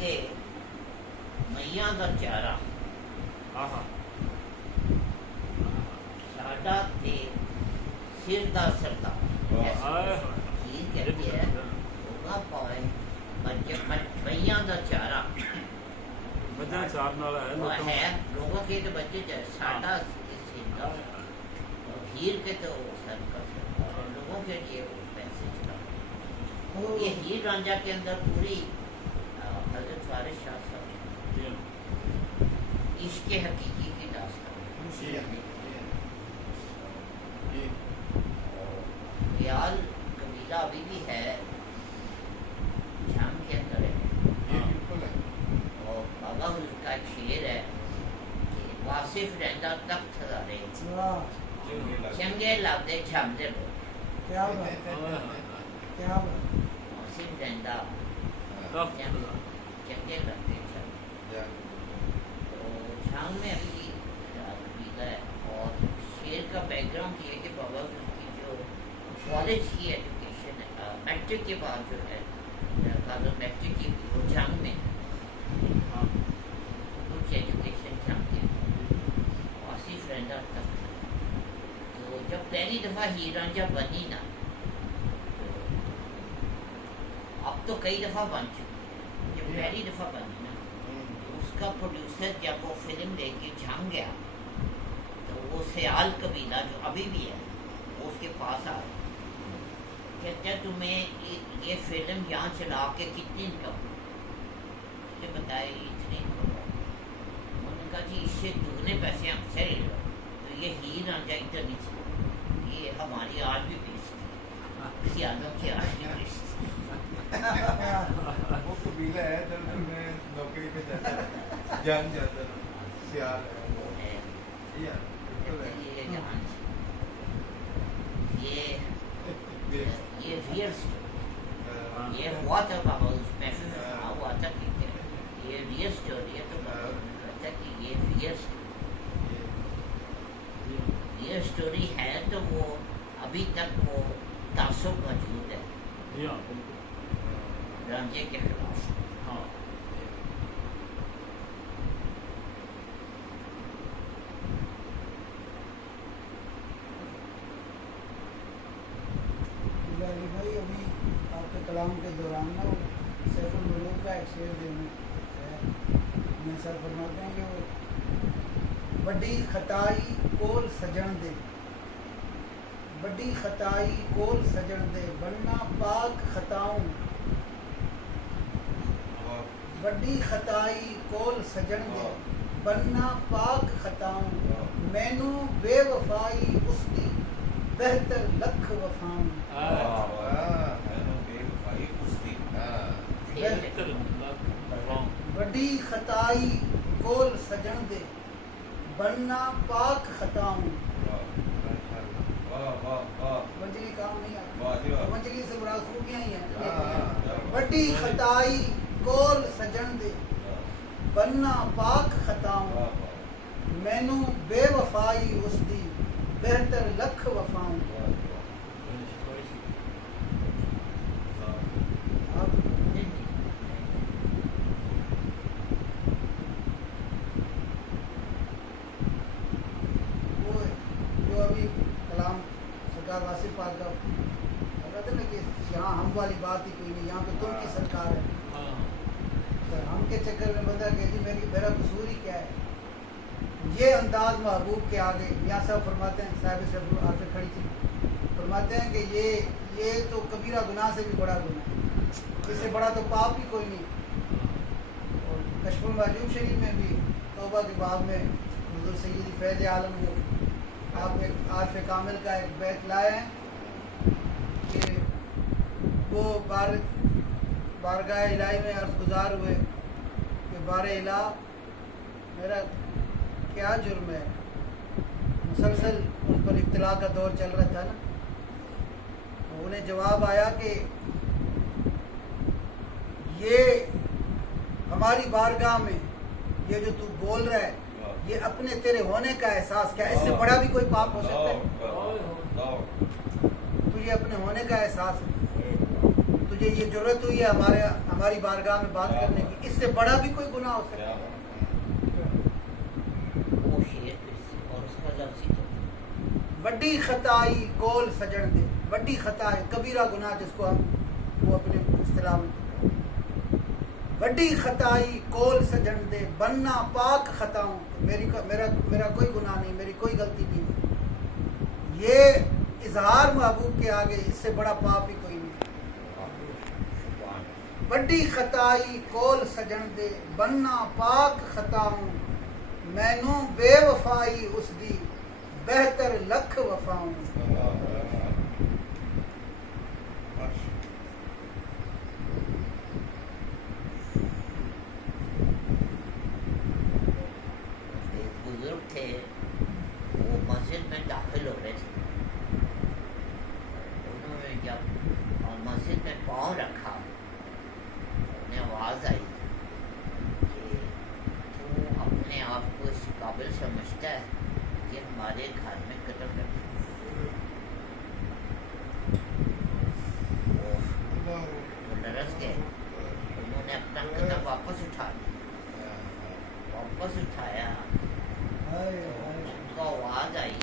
ਅੱਗੇ ਮਈਆਂ ਦਾ ਚਾਰਾ ਆਹਾ ਸਾਡਾ ਤੇ ਸਿਰ ਦਾ ਸਰਦਾਰ ਆਏ ਹੀਰ ਕਹਿੰਦੀ ਹੈ ਹੋਗਾ ਪਾਏ ਮਈਆਂ ਦਾ ਚਾਰਾ ਬੱਚਾ ਚਾਰ ਨਾਲ ਹੈ वो है लोगों के तो बच्चे सादा सीधा हीर के तो सर का और लोगों के लिए वो पैसे चला ये हीर रांझा के अंदर पूरी हजरत वारिस शाह साहब इश्क हकीकी की दास्तान याल कबीला अभी भी है झाम के अंदर है और बाबा का एक शेर है कि वासिफ रहता तख्त हजारे चंगे लादे छामदे लोग क्या बात क्या बात वासिफ रहता चंगे लादे छामदे तो झाम में अभी कबीला है और शेर का बैकग्राउंड ये है कि बाबा की जो कॉलेज की एजुकेशन है मैट्रिक के बाद जो है मैट्रिक की वो झाम में कुछ एजुकेशन चाहिए आसिफ रहता तक तो जब पहली दफ़ा हीर रांझा बनी ना तो अब तो कई दफ़ा बन चुकी जब पहली दफ़ा बनी ना तो उसका प्रोड्यूसर जब वो फिल्म लेके झांग गया तो वो सयाल कबीला जो अभी भी है वो उसके पास आ गया कहते तुम्हें ये फिल्म यहाँ चला के कितनी इनकम बताए इतने उन्होंने कहा जी इससे दुगने पैसे हमसे ले लो तो ये हीर रांझा इधर नहीं चला ये हमारी आज भी बेचती सियालों की आज भी बेचती वो कबीला है जब मैं नौकरी पे जाता जान जाता सियाल है ये जहान ये रियल स्टोरी ये हुआ था बाबा उस महफिल में हुआ था कि ये रियल स्टोरी है तो कहता कि ये रियल स्टोरी है तो वो अभी तक वो तासुब मौजूद है रांझे के खिलाफ हाँ भाई अभी आपके कलाम के दौरान ना सैफुल मलूक का एक शेर देने में सर फरमाते हैं कि वो बड़ी खताई कोल सजन दे बड़ी खताई कोल सजन दे बनना पाक खताऊं बड़ी खताई कोल सजन दे बनना पाक खताऊं मैनू बेवफाई उसकी बेहतर लख वफाऊं बड़ी खताई कोल सजन दे बनना पाक खताऊं मंजली काम नहीं आता मंजली से बड़ा खूबियां ही हैं बड़ी खताई कोल सजन दे बनना पाक खताऊं मैनू बेवफाई उसदी बेहतर लख वफाऊं वासिफ पाक का कहते ना कि यहाँ हम वाली बात ही कोई नहीं यहाँ तो तुम की सरकार है तो हम के चक्कर में बंदा कह जी मेरा कसूर ही क्या है ये अंदाज महबूब के आगे यहाँ सब फरमाते हैं साहिब शफी आके खड़ी थी फरमाते हैं कि ये तो कबीरा गुनाह से भी बड़ा गुनाह है इससे बड़ा तो पाप ही कोई नहीं और कशफुल महजूब शरीफ में भी तौबा के बाब में हुज़ूर सैयदी फैज़ आलम को आप एक आरिफ कामिल का एक बैत लाए हैं कि वो बारगाह इलाही में अर्ज़ गुज़ार हुए कि बारे इला मेरा क्या जुर्म है मुसलसल उन पर इब्तिला का दौर चल रहा था ना तो उन्हें जवाब आया कि ये हमारी बारगाह में ये जो तू बोल रहा है ये अपने तेरे होने का एहसास क्या इससे बड़ा भी कोई पाप हो सकता है तुझे अपने होने का एहसास है तुझे ये जरूरत हुई है हमारी बारगाह में बात करने की, इससे बड़ा भी कोई गुनाह हो सकता है? वो शेर फिर से, और उसका लफ्ज़ी तो वड्डी खताई कोल सजन दे, वड्डी खता है कबीरा गुनाह जिसको हम वो अपने इस्तिलाह में, वड्डी खताई कोल सजन दे बनना पाक खताऊं, मेरा कोई गुनाह नहीं, मेरी कोई गलती नहीं, ये इजहार महबूब के आगे इससे बड़ा पाप ही कोई नहीं। वड्डी खताई कोल सजन दे बनना पाक खताऊं, मैनू बेवफाई उस दी बेहतर लख वफाऊं। एक बुजुर्ग थे, वो मस्जिद में दाखिल हो रहे थे। उन्होंने जब मस्जिद में पाँव रखा, उन्हें आवाज़ आई कि तू अपने आप को इस काबिल समझता है कि हमारे घर में कत्ल कर दे। वो डरस गए, उन्होंने अपना कदम वापस उठा लिया, वापस उठाया तो उनको आवाज़ आई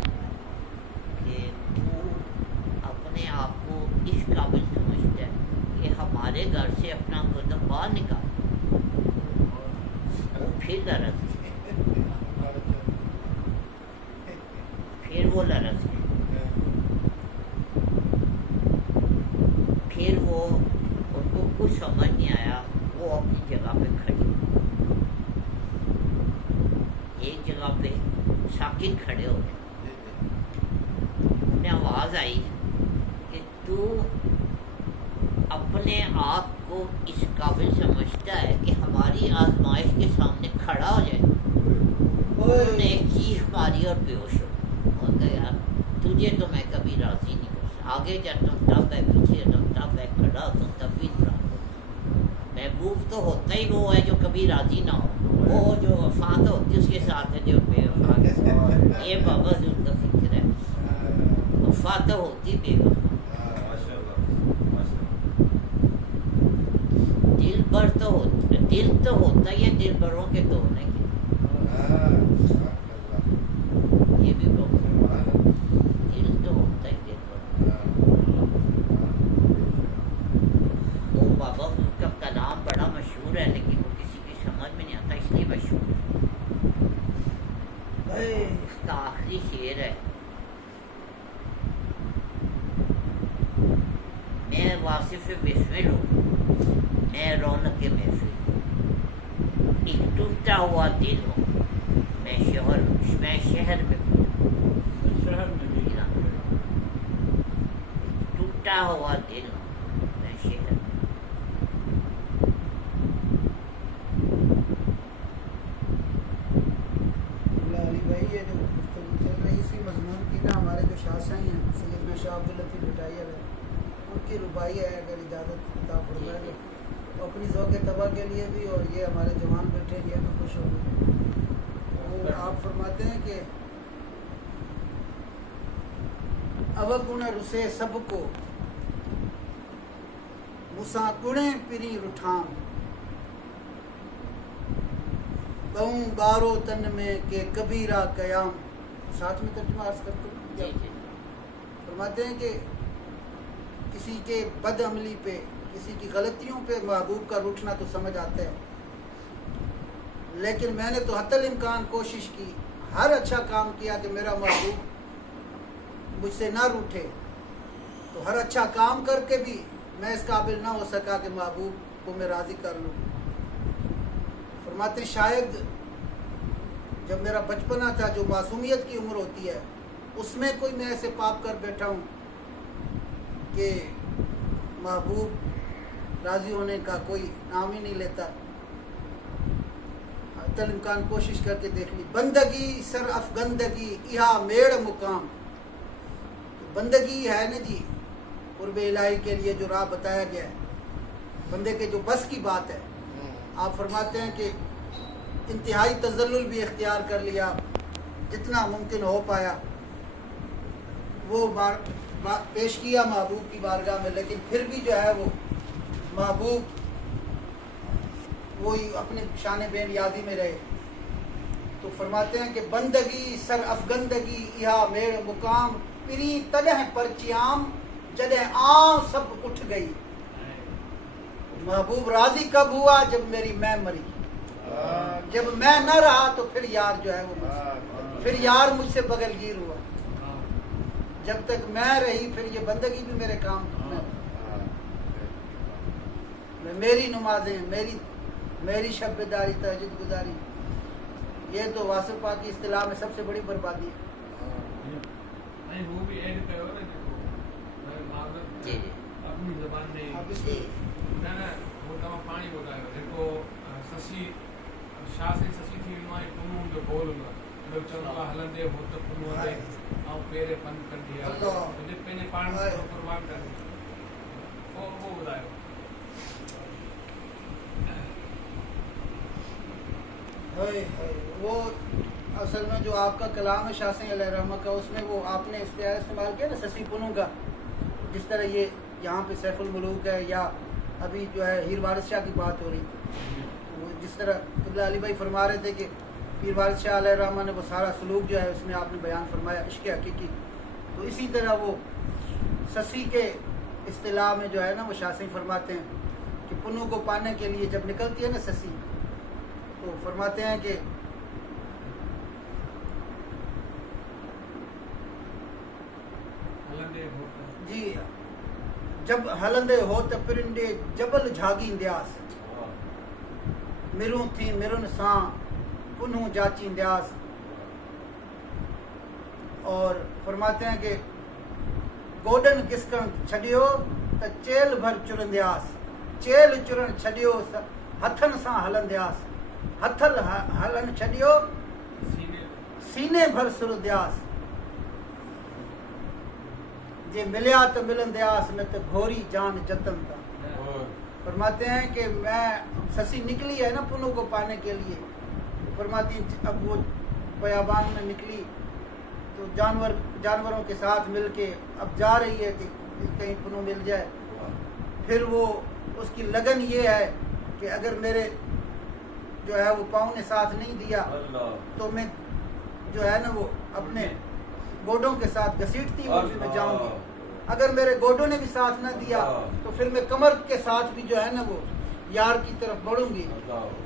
कि तू अपने आप को इस काबिल समझता है कि हमारे घर से अपना कदम बाहर निकाल। वो फिर लरस गए, फिर वो लरस गए, फिर वो उनको कुछ समझ नहीं आया, वो अपनी जगह पे खड़ी, एक जगह पे साकित खड़े हो गए। उन्हें आवाज़ आई कि तू अपने आप को इस काबिल समझता है कि हमारी आजमाइश के सामने खड़ा हो जाए। उन्होंने एक चीख मारी और बेहोश हो गया। यार तुझे तो मैं कभी राजी नहीं कर सकता, आगे जा तुम तब है, पीछे तुम तब है, खड़ा हो तुम तब भी खड़ा हो। महबूब तो होता ही वो है जो कभी राजी ना हो, वो जो वफात होती है उसके साथ है जो बेवफा के साथ। ये बाबा जो उनका फिक्र है, वफा तो होती बेवफा। दिल भर तो होता, दिल तो होता ही है दिल भरों के तोड़ने के, ये भी बहुत दिल तो होता ही दिल भर। वो बाबा उनका कलाम बड़ा मशहूर है, लेकिन वो किसी की समझ में नहीं आता, इसलिए मशहूर है। इसका आखिरी शेर है, मैं वासिफ महफिल हूँ, मैं रौनक महफिल, एक टूटा हुआ दिल हूँ, मैं शहर में शहर में भी टूटा हुआ दिल हूँ, मैं शहर में। अली भाई ये जो गुफ्तगू चल रही इसी मजमून की ना, हमारे जो शाहशाही हैं सैयदना शाह अब्दुल लतीफ़ भटाइया है, उनकी रुबाई है, अगर इजाज़त अता फरमाए तो अपनी ज़ौक़ तबा के लिए भी, और ये हमारे जवान बैठे ये भी खुश होंगे। वो आप फरमाते हैं कि अवगुण रुसे सबको मुसा गुणे पिरी रुठाम, कहूँ बारो तन में के कबीरा कयाम। साथ में तर्जुमा अर्ज करते हैं, फरमाते हैं कि किसी के बदअमली पे, किसी की गलतियों पे महबूब का रूठना तो समझ आता है, लेकिन मैंने तो हत्तल इम्कान कोशिश की, हर अच्छा काम किया कि मेरा महबूब मुझसे ना रूठे, तो हर अच्छा काम करके भी मैं इस काबिल ना हो सका कि महबूब को मैं राज़ी कर लूँ। फरमाते शायद जब मेरा बचपना था, जो मासूमियत की उम्र होती है, उसमें कोई मैं ऐसे पाप कर बैठा हूँ कि महबूब राज़ी होने का कोई नाम ही नहीं लेता। हत्तल इम्कान कोशिश करके देख ली। बंदगी सर अफगंदगी इहा मेड़ मुकाम, बंदगी है ना जी, कुर्ब इलाही के लिए जो राह बताया गया है, बंदे के जो बस की बात है। आप फरमाते हैं कि इंतहाई तज़ल्लुल भी इख्तियार कर लिया, जितना मुमकिन हो पाया वो पेश किया महबूब की बारगाह में, लेकिन फिर भी जो है वो महबूब वही अपने शान बेन यादी में रहे। तो फरमाते हैं कि बंदगी सर अफगंदगी इहा मेरे मुकाम पिरी तदह परचियाम जदह आम सब उठ गई। महबूब राजी कब हुआ? जब मेरी मैं मरी। जब मैं न रहा तो फिर यार जो है वो मर, फिर यार मुझसे बगलगीर हुआ। जब तक मैं रही फिर ये बंदगी भी मेरे काम में, मेरी नमाजें, मेरी शब्बेदारी, तहज्जुद गुजारी, ये तो वासिफ पाक की इस्तिलाह में सबसे बड़ी बर्बादी है। नहीं वो भी ऐड करो ना, देखो जी अपनी ज़बान नहीं आप इसकी ना ना वो तव्हां पाणी ॿुधायो जेको ससी छा साईं ससी थी वेंदो आहे पुनू जो बोल हूंदो आहे, लोग चवंदो आहे हलंदे हो त पुनू हले ऐं पेरे पंध कंदी आहे, अल्लाह। जॾहिं पंहिंजे पाण हाय। खे कुर्बान करे वो ॿुधायो। वो असल में जो आपका कलाम है शाह अलैहि रहमत का, उसमें वो आपने इस्तेमाल किया ना ससी पुनू का, जिस तरह ये यहाँ पे सैफुल मुलूक है या अभी जो है हीर वारिस शाह की बात हो रही थी, वो जिस तरह क़िबला अली भाई फरमा रहे थे कि हीर वारिस शाह अलैहि रहमत ने वो सारा सलूक जो है उसमें आपने बयान फरमाया इश्क़ हकीकी, तो इसी तरह वो ससी के इस्तिलाह में जो है ना वो शाह फरमाते हैं कि पुनू को पाने के लिए जब निकलती है ना ससी, तो फरमाते हैं कि हलंदे हो त जी जब हलंदे हो त परिंदे जबल झागींदियास, मिरूं थी मिरुन सां पुनू जाचींदियास। और फरमाते हैं कि गोडन किसकण छडियो त चेल भर चुरंदियास, चेल चुरण छडियो हथन सां हलंदियास, हथल हलन छडियो सीने सीने भर सुरंदियास। जे मिलिया तो मिलंदियास न तो घोरी जान जतन था। फरमाते हैं कि मैं ससी निकली है ना पुनू को पाने के लिए, फरमाती हैं अब वो बयाबान में निकली तो जानवरों के साथ मिलके अब जा रही है कि कहीं पुनू मिल जाए। फिर वो उसकी लगन ये है कि अगर मेरे जो है वो पाँव ने साथ नहीं दिया तो मैं जो है ना वो अपने गोडों के साथ घसीटती हुई मैं जाऊंगी, अगर मेरे गोडों ने भी साथ ना दिया तो फिर मैं कमर के साथ भी जो है ना वो यार की तरफ बढ़ूंगी,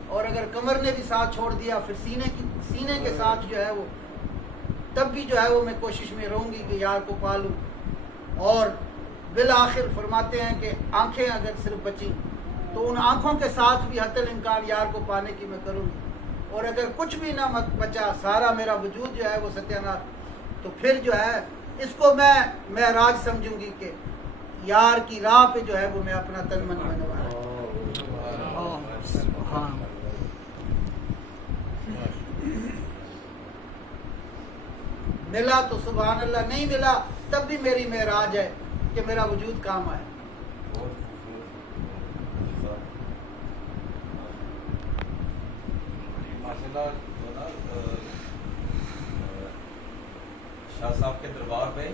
और अगर कमर ने भी साथ छोड़ दिया फिर सीने के साथ जो है वो तब भी जो है वो मैं कोशिश में रहूंगी कि यार को पालूं। और बिल आखिर फरमाते हैं कि आंखें अगर सिर्फ बची तो उन आंखों के साथ भी हतल इम्कान यार को पाने की मैं करूंगी, और अगर कुछ भी ना मत बचा सारा मेरा वजूद जो है वो सत्यानाश, तो फिर जो है इसको मैं राज समझूंगी कि यार की राह पे जो है वो मैं अपना तन मन बनवा रहा हूं। मिला तो सुभान अल्लाह, नहीं मिला तब भी मेरी मेराज है कि मेरा वजूद काम आए। शाह साहब के दरबार पे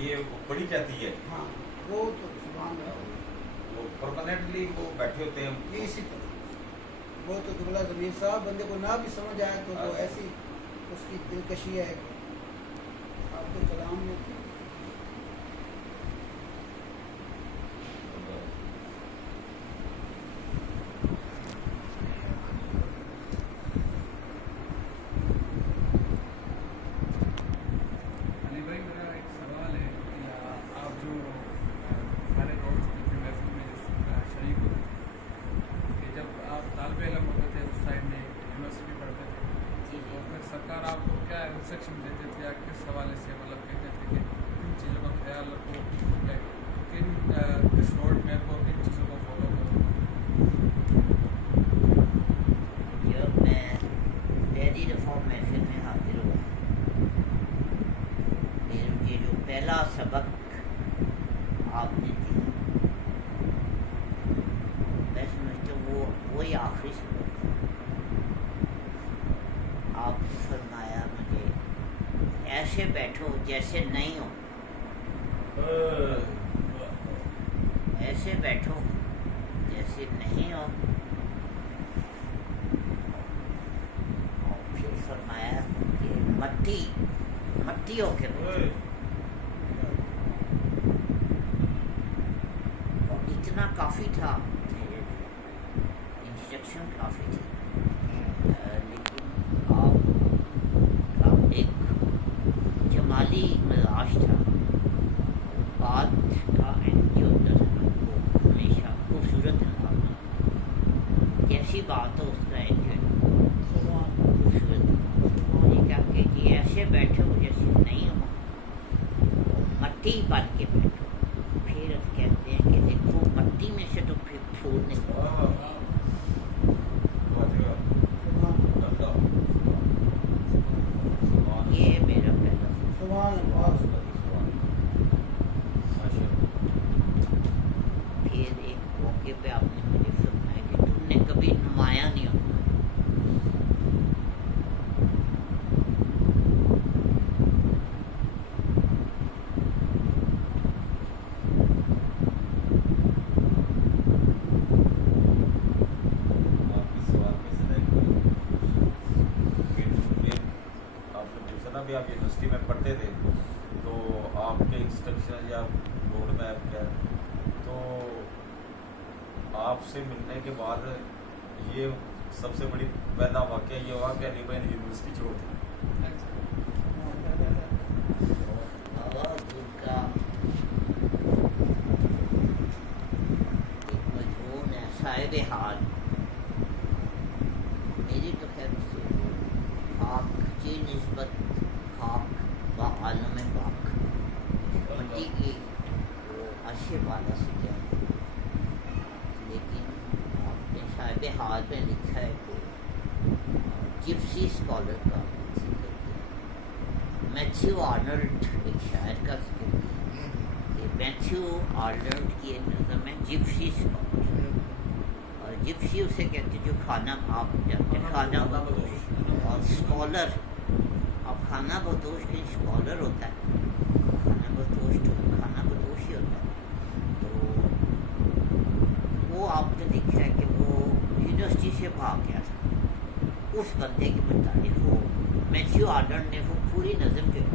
ये पढ़ी जाती है। हाँ वो तो सुभान अल्लाह, वो परमानेंटली वो बैठे होते हैं। ये इसी तरह वो तो दुबला ज़मीर साहब बंदे को ना भी समझ आए तो वो ऐसी उसकी दिलकशी है आपके कलाम में। अली भाई मेरा एक सवाल है कि आप जो सारे दोस्त की महफिल में शरीक होते कि जब आप तालिब इल्म होते थे उस टाइम में यूनिवर्सिटी पढ़ते थे तो फिर सरकार आपको क्या इंस्ट्रक्शन देते थे या किस हवाले से मतलब कहते थे कि किन चीज़ों का ख्याल रखो, किस रोड मैप को किन चीज़ों को फॉलो करो? जब मैं पहली दफ़ा महफिल में हाजिर हुआ, ये जो पहला सबक आपने दिया मैं समझता हूँ वही आखिरी सबक था। आपने फरमाया मुझे ऐसे बैठो जैसे नहीं हो, ऐसे बैठो जैसे नहीं हो, मट्टी हो के बैठो। और इतना काफ़ी था, इंस्ट्रक्शन काफ़ी थी, लेकिन आपका एक जमाली मिजाज था, बात का एंड जो होता था वो हमेशा खूबसूरत निकालना, जैसी बात हो उसका एंड खूबसूरत। ये क्या कि ऐसे बैठो जैसे नहीं हो, मट्टी बन के बैठो। फिर कहते हैं कि देखो मट्टी में से तो फिर फूल निकलो। ये मेरा पहला सुभान अल्लाह। फिर एक मौके पे आपने मुझे फरमाया कि तुमने कभी नुमाया नहीं होना। भी आप यूनिवर्सिटी में पढ़ते थे तो आपके इंस्ट्रक्शन या रोड मैप क्या, तो आपसे मिलने के बाद ये सबसे बड़ी पहला वाक़या ये हुआ कि अली भाई ने यूनिवर्सिटी छोड़ दी। उनका एक मजमून है साहिब हाल, मेरी तो खैर खाक की निस्बत खाक व आलम पाक, मट्टी की वो अर्श वाला से क्या, लेकिन आपने साहिब हाल में लिखा है कि जिप्सी स्कॉलर का जिक्र किया। मैथ्यू आर्नल्ड एक शायर का जिक्र किया कि मैथ्यू आर्नल्ड की एक नज़म है जिप्सी स्कॉलर, और जिप्सी उसे कहते जो खाना आप जानते हैं, खाना बदोश, और स्कॉलर अब खाना बदोश कहीं स्कॉलर होता है, खाना बदोश तो खाना बदोश ही होता है। तो वो आपने लिखा है कि वो यूनिवर्सिटी से भाग गया था, उस बंदे के मुताबिक वो मैथ्यू आर्नल्ड ने वो पूरी नज़म जो है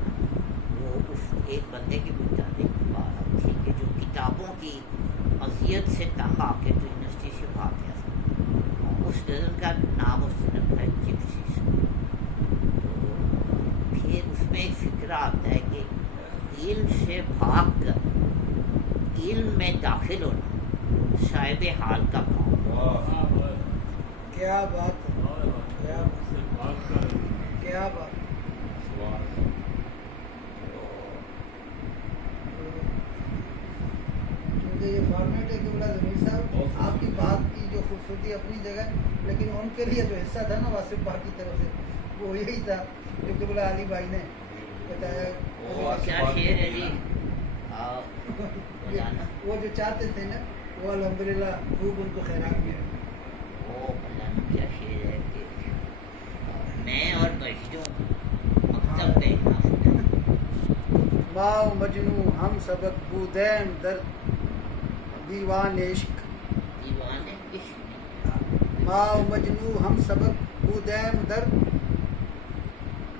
वो उस एक बंदे के मुताबिक बात थी कि जो किताबों की अजियत से तंग आके तो यूनिवर्सिटी से भाग गया था। उस नज़म का नाम उसने रखा है जिप्सी। फिर उसमें एक फिक्र आता है कि इल्म से भाग कर इल्म में दाखिल होना साहिब हाल का काम। क्या बात है, क्या बात। क्योंकि ये फॉर्मेट है कि बोला जमीर साहब आपकी बात की जो खूबसूरती अपनी जगह, लेकिन उनके लिए जो हिस्सा था ना वासिफ भाई की तरफ से वो यही था जो कि बोला अली भाई ने बताया। क्या शेर है जी? वो जो चाहते थे ना वो अल्हम्दुलिल्लाह खूब उनको खैरात मिला। वो क्या शेर है कि मैं और मजनू मकतब में माओ मजनू हम सबक बूदैम दर दीवान इश्क, दीवाने इश्क माओ मजनू हम सबक बूदैम दर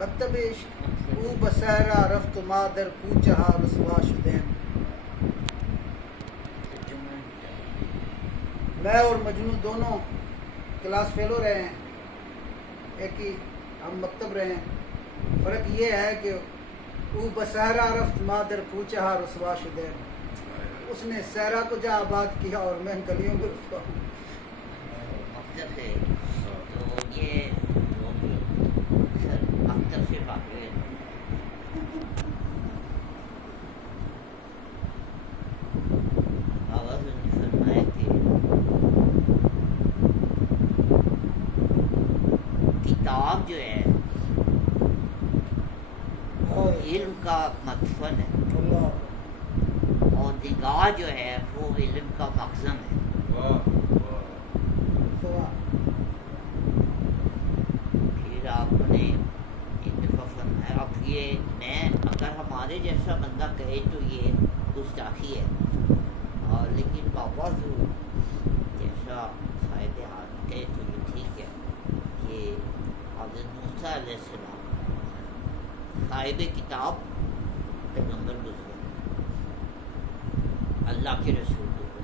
मकतब इश्क, ओ बसहरा रफ्त मादर पूछा रसवा शुदैम। मैं और मजनू दोनों क्लास फेलो रहे हैं, एक ही हम मकतब रहे हैं। फ़र्क ये है कि वो बसहरा रफ्त मादर पूछा रसवा शुदैम, उसने सहरा को जा आबाद किया और मैं गलियों में रुसवा हूँ। मकतब है तो ये सर मकतब से भागे आवाज़ ने फरमाया कि किताब जो है इल्म का मदफन है और निगाह जो है वो इल्म का मखज़न है। फिर आपने एक दफ़ा फरमाया, अब ये मैं अगर हमारे जैसा बंदा कहे तो ये गुस्ताखी है, और लेकिन बाबा जो जैसा साहिब हाल कहे तो ये ठीक है कि हज़रत मूसा अलैहिस्सलाम साहिब किताब पैगंबर गुजरे, अल्लाह के रसूल गुजरे,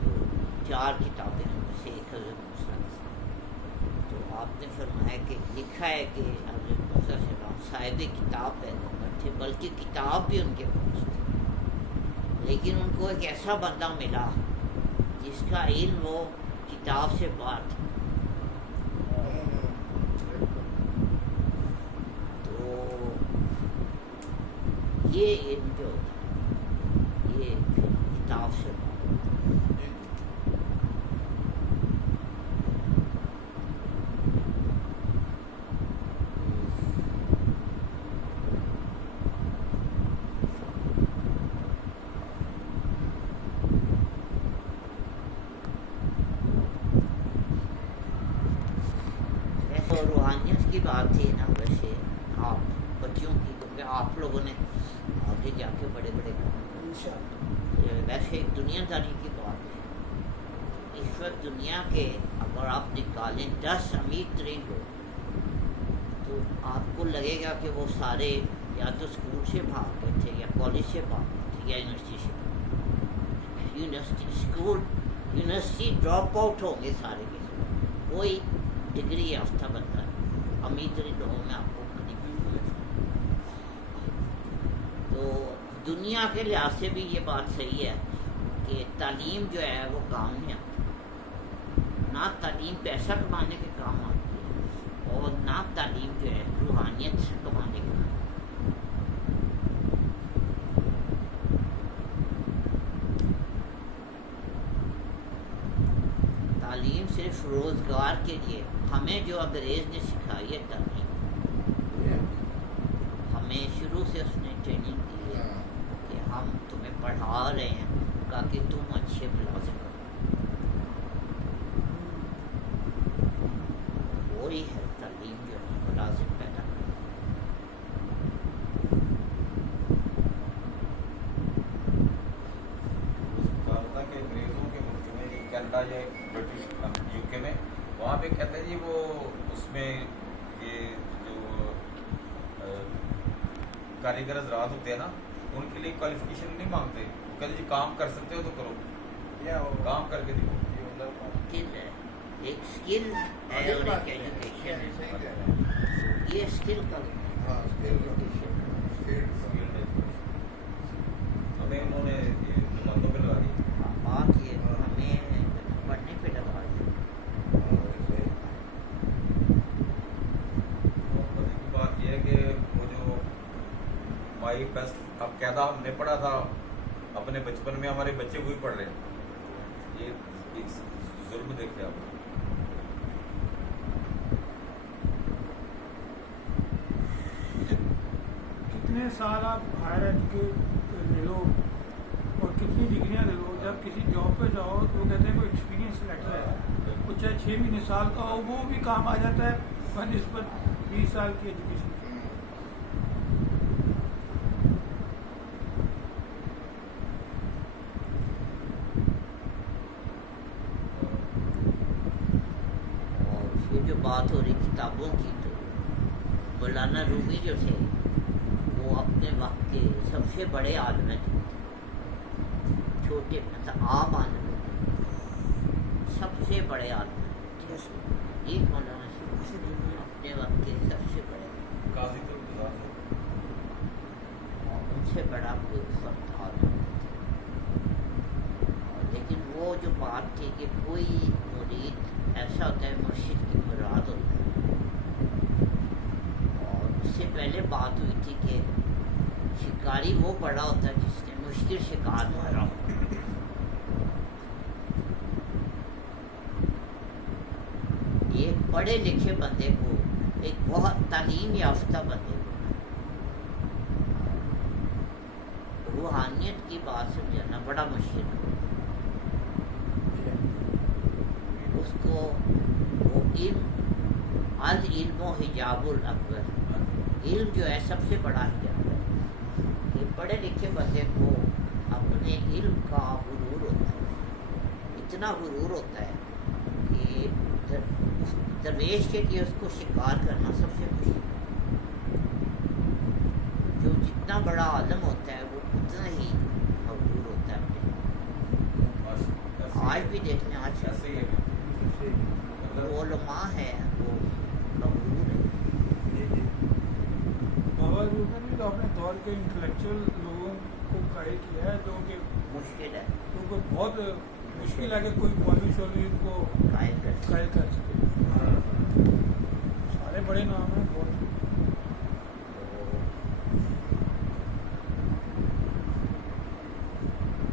तो 4 किताबें उनमें से एक हज़रत मूसा की। तो आपने फरमाया कि लिखा है कि हज़रत मूसा सलाम साहिब किताब पैगंबर थे, बल्कि किताब भी उनके पास थी, लेकिन उनको एक ऐसा बंदा मिला जिसका इल्म वो किताब से बाहर था। तो ये इल्म जो होता है ये किताब से बाहर होता है। तो रूहानियत की बात थी ना, वैसे आप बच्चों की, क्योंकि आप लोगों ने आगे जाके बड़े बड़े इंशाअल्लाह। वैसे एक दुनियादारी की बात है। इस वक्त दुनिया के अगर आप निकालें 10 अमीर तरीन लोग, तो आपको लगेगा कि वो सारे या तो स्कूल से भाग गए थे, या कॉलेज से भाग गए थे, या यूनिवर्सिटी से भाग गए। यूनिवर्सिटी ड्रॉप आउट होंगे सारे के सारे, कोई डिग्री याफ्ता बंदा है। अमीर तरीन लोगों में आपको नहीं मिलेगा। तो दुनिया के लिहाज से भी ये बात सही है कि तालीम जो है वो काम नहीं आती, ना तालीम पैसा कमाने के काम आती है, और ना तालीम जो है रूहानियत कमाने के काम। तालीम सिर्फ रोज़गार के लिए, हमें जो अंग्रेज़ ने सिखाई है तालीम, हमें शुरू से उसने ट्रेनिंग दी है कि हम तुम्हें पढ़ा रहे हैं ताकि तुम अच्छे मुलाजिम बनो। वही है तालीम जो है मुलाजिम पैदा करना। कहा था कि अंग्रेज़ों के मुल्क में कनाडा या ब्रिटिश यूके में, वहाँ पे कहते हैं जी वो उसमें ये जो कारीगर हजरात होते हैं ना, उनके लिए क्वालिफिकेशन नहीं मांगते। वो कहते जी काम कर सकते हो तो करो, या वो काम करके दिखाओ। स्किल है, एक स्किल है और एक एजुकेशन है। ये स्किल का एजुकेशन हमें उन्होंने जमातों पे लगा दी। बात ये हमें पढ़ने पे लगा दिया। मजे की बात यह है कि वो जो माई बेस्ट अब कहता हमने पढ़ा था अपने बचपन में, हमारे बच्चे वही पढ़ रहे हैं। ये एक जुल्म देखे आप। कितने साल आप हायर एजुकेट ले लो और कितनी डिग्रियां ले लो, जब किसी जॉब पे जाओ तो कहते हैं कोई एक्सपीरियंस लेटर है, वो चाहे 6 महीने साल का हो, वो भी काम आ जाता है बनिस्बत 20 साल की एजुकेशन। और ये जो बात हो रही किताबों की, तो मौलाना रूमी जो थे वो अपने वक्त के सबसे बड़े आलम थे। छोटे मतलब आम आलम थे, सबसे बड़े आलम थे। एक मौलाना अपने वक्त के सबसे बड़े, काजी तो गुजार हो। और उनसे बड़ा कोई उस वक्त आलम नहीं था। लेकिन वो जो बात थी कि कोई मुरीद ऐसा होता है मुर्शिद की मुराद होता है। और उससे पहले बात हुई थी कि शिकारी वो बड़ा होता है जिसने मुश्किल शिकार मारा हो। एक पढ़े लिखे बंदे को, एक बहुत तालीम याफ्ता बंदे को रूहानियत की बात समझाना बड़ा मुश्किल है। उसको वो इल्म, अल इल्मो हिजाबुल अकबर, इल्म जो है सबसे बड़ा हिजाब है। कि पढ़े लिखे बंदे को अपने इल्म का गुरूर होता है, इतना गुरूर होता है कि दरवेश के लिए उसको शिकार करना सबसे मुश्किल है। जो جتنا بڑا عالم ہوتا ہے وہ اتنا ہی مغرور ہوتا ہے. آج بھی دیکھنے آج ایسے ہی ہے. وہ علماء ہے وہ مغرور ہے. بابا روپن نے تو اپنے دور کے انٹلیکچوئل لوگوں کو قائل کیا ہے جو کہ مشکل ہے کیونکہ بہت مشکل ہے کہ کوئی مولوی شولوی ان کو قائل کر قائل کر سکے. سارے بڑے نام ہیں بہت.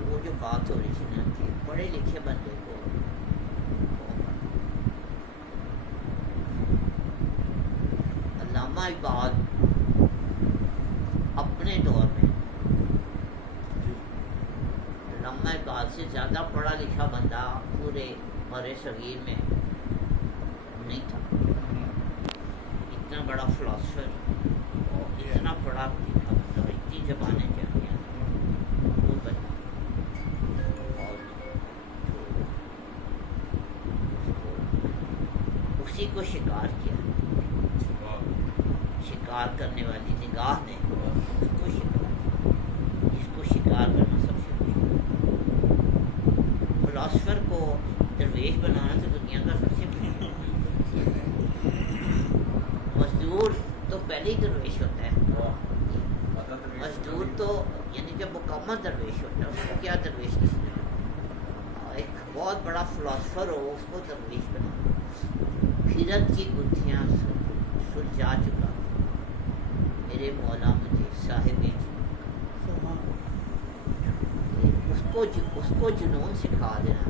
وہ جو بات ہو رہی تھی نا کہ پڑھے لکھے بندے کو علامہ اقبال اپنے دور میں علامہ اقبال سے زیادہ پڑھا لکھا بندہ پورے برِ صغیر میں نہیں تھا. اتنا بڑا فلاسفر اتنا پڑھا لکھا بندہ اتنی زبانیں جانیا وہ بندہ اور اسی کو شکار کیا. شکار کرنے والی نگاہ نے اس کو شکار جس کو شکار کرنا سب سے مشکل. فلاسفر کو درویش بنانا تو دنیا کا سب سے مشکل. مزدور تو پہلے ہی درویش ہوتا ہے. مزدور تو یعنی کہ مکمل درویش ہوتا ہے. اس کو کیا درویش کس نے ایک بہت بڑا فلاسفر ہو اس کو درویش بنانا. خیرت کی گتھیاں سلجھا چکا میرے مولا مجھے صاحب اس کو جنون سکھا دینا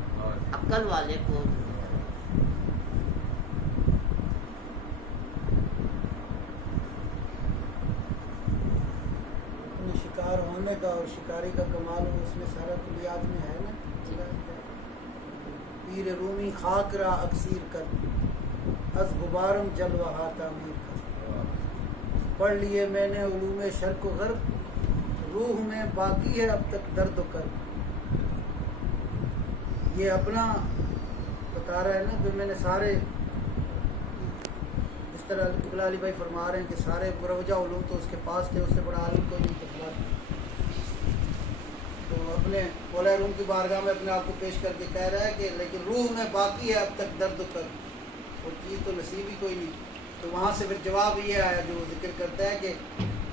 عقل والے کو. شکار ہونے کا اور شکاری کا کمال اس میں سارا کلیات میں ہے نا. پیر رومی خاک را اکثیر کر از غبارم جلوہ تعمیر کر. پڑھ لیے میں نے علوم شرق و غرب روح میں باقی ہے اب تک درد و کر. یہ اپنا بتا رہا ہے نا کہ میں نے سارے اس طرح قبلہ علی بھائی فرما رہے ہیں کہ سارے مروجہ علوم تو اس کے پاس تھے. اس سے بڑا عالم کوئی نہیں تھا. تو اپنے مولا روم کی بارگاہ میں اپنے آپ کو پیش کر کے کہہ رہا ہے کہ لیکن روح میں باقی ہے اب تک درد و کر. وہ چیز تو نصیب ہی کوئی نہیں. تو وہاں سے پھر جواب یہ آیا جو ذکر کرتا ہے کہ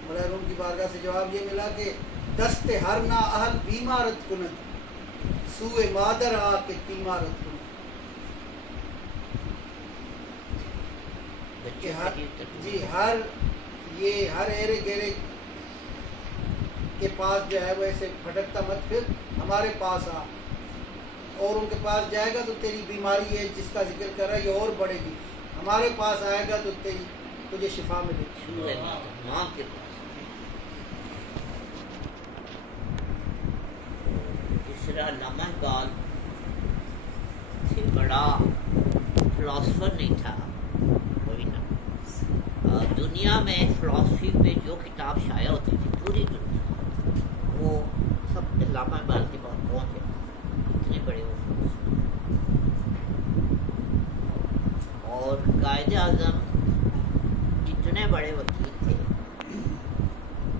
مولا روم کی بارگاہ سے جواب یہ ملا کہ دست ہر نا اہل بیمارت کنت سوئے مادر آ کے تیمارت کنت. جی ہر ایرے گیرے کے پاس جو ہے وہ ایسے بھٹکتا مت پھر ہمارے پاس آ. اور ان کے پاس جائے گا تو تیری بیماری ہے جس کا ذکر کر رہا ہے یہ اور بڑھے گی. ہمارے پاس آئے گا تو تجھے شفا ملے گی. ماں کے پاس جس طرح علامہ اقبال سے بڑا فلاسفر نہیں تھا کوئی نہ. دنیا میں فلاسفی پہ جو کتاب شائع ہوتی تھی پوری دنیا وہ سب علامہ اقبال کے بعد پہنچے. اتنے بڑے وہ فلاسفر. اور قائد اعظم اتنے بڑے وکیل تھے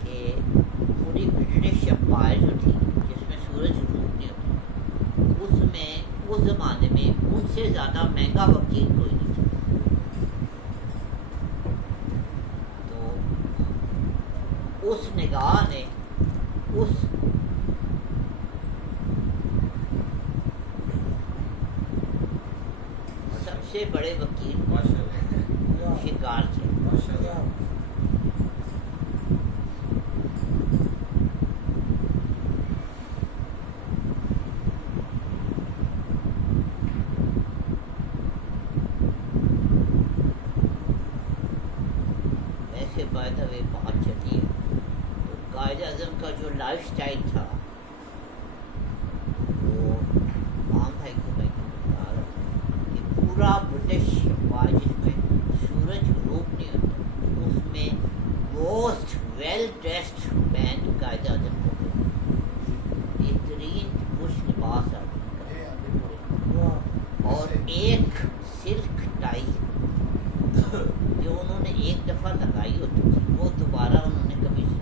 کہ پوری برٹش امپائر جو تھی جس میں سورج غروب نہیں ہوتی اس میں اس زمانے میں ان سے زیادہ مہنگا وکیل کوئی نہیں تھا. تو اس نگاہ نے اس سب سے بڑے وکیل شکار کیا. ویسے بائی دا وے بات چلی تو قائد اعظم کا جو لائف سٹائل تھا وہ عام بھائی کو میں بتا رہا ہوں کہ پورا برٹش جس میں سورج غروب نہیں ہوتا اس میں موسٹ ویل ڈریسڈ مین قائد اعظم کو بہترین خوش لباس اور ایک سلک ٹائی جو انہوں نے ایک دفعہ لگائی ہوتی تھی وہ دوبارہ انہوں نے کبھی نہیں.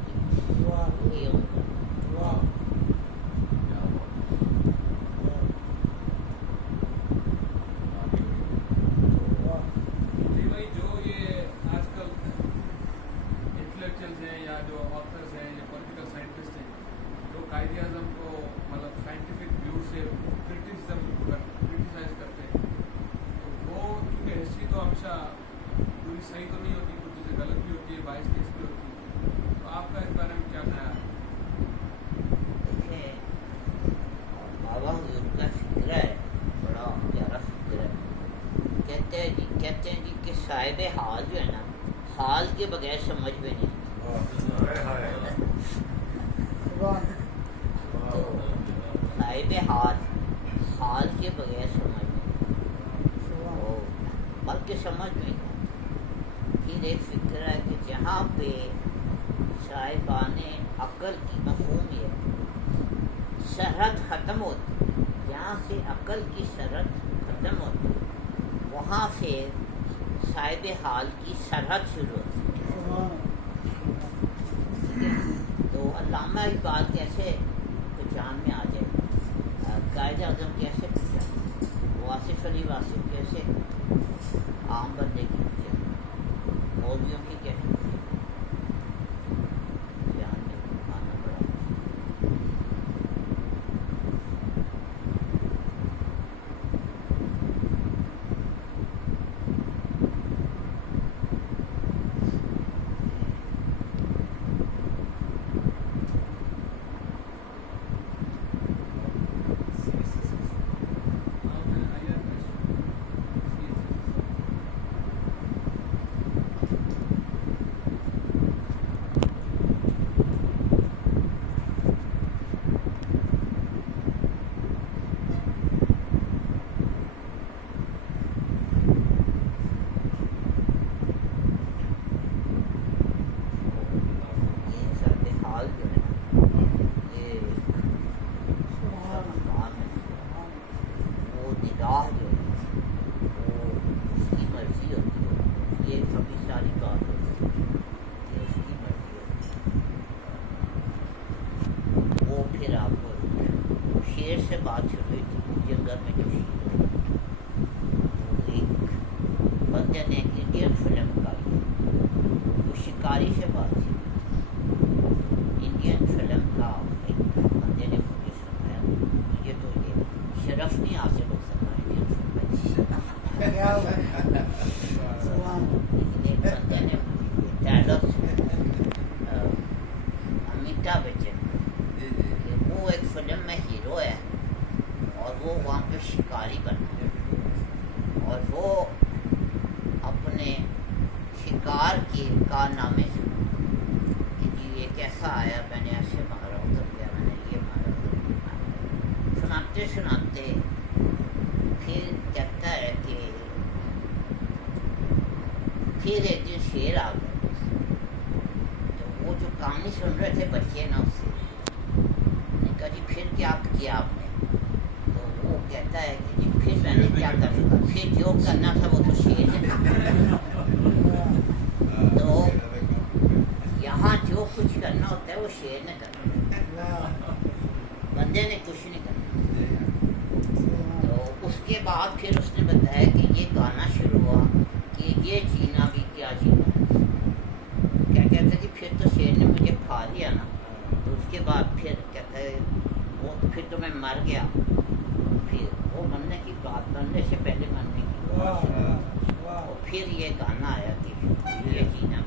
तो हमेशा पूरी सही तो नहीं होती, कुछ चीज़ें गलत भी होती है, बाइस केस भी होती है, तो आपका इस बारे में क्या ख्याल है? देखिए, बाबा हुजूर का फिक्र है, बड़ा प्यारा फिक्र है। कहते हैं जी कि साहिब हाल जो है ना, हाल के बगैर समझ में नहीं तो साहिब हाल के बगैर समझ में तो बल्कि समझ में नहीं। फिर एक फिक्र है कि जहाँ पे साहिबाने अक्ल की मफहूमियत सरहद ख़त्म होती, जहाँ से अक्ल की सरहद ख़त्म होती, वहाँ से साहिब हाल की सरहद शुरू होती। तो अल्लामा इकबाल कैसे पहचान में आ जाए, कायद आज़म कैसे पहचान, वासिफ अली वासिफ कैसे आम बंदे की पहचान, मौलवियों की कैसे ध्यान में आना पड़ा। बात शुरू हुई थी जंगल में जो एक बंदे ने इंडियन फिल्म का वो शिकारी से बात थी। इंडियन फिल्म का एक बंदे ने मुझे सुनाया, मुझे तो ये शरफ नहीं हासिल हो सकता इंडियन फिल्म लेकिन एक बंदे ने डायलॉग अमिताभ बच्चन वो एक फिल्म में हीरो है और वो वहाँ पे शिकारी बना है और वो अपने शिकार के कारनामे सुना कि जी ये कैसा आया, मैंने ऐसे मारा, उधर गया मैंने ये मारा, उधर ये मारा। सुनाते सुनाते फिर कहता है कि फिर एक दिन शेर आ गया। तो वो जो कहानी सुन रहे थे बच्चे ना उससे कहा जी फिर क्या किया आपने? तो वो कहता है कि जी फिर मैंने क्या करना, फिर जो करना था वो तो शेर है। तो यहाँ जो कुछ करना होता है वो शेर ने करना, बंदे ने कुछ नहीं करना। तो उसके बाद फिर उसने बताया कि ये गाना शुरू हुआ कि ये जीना भी क्या जीना है। क्या कहता है कि फिर तो शेर ने मुझे खा लिया ना, तो उसके बाद फिर कहता है वो फिर तो मैं मर गया। फिर वो मरने की बात, मरने से पहले मरने की बात, और फिर ये गाना आया कि ये जीना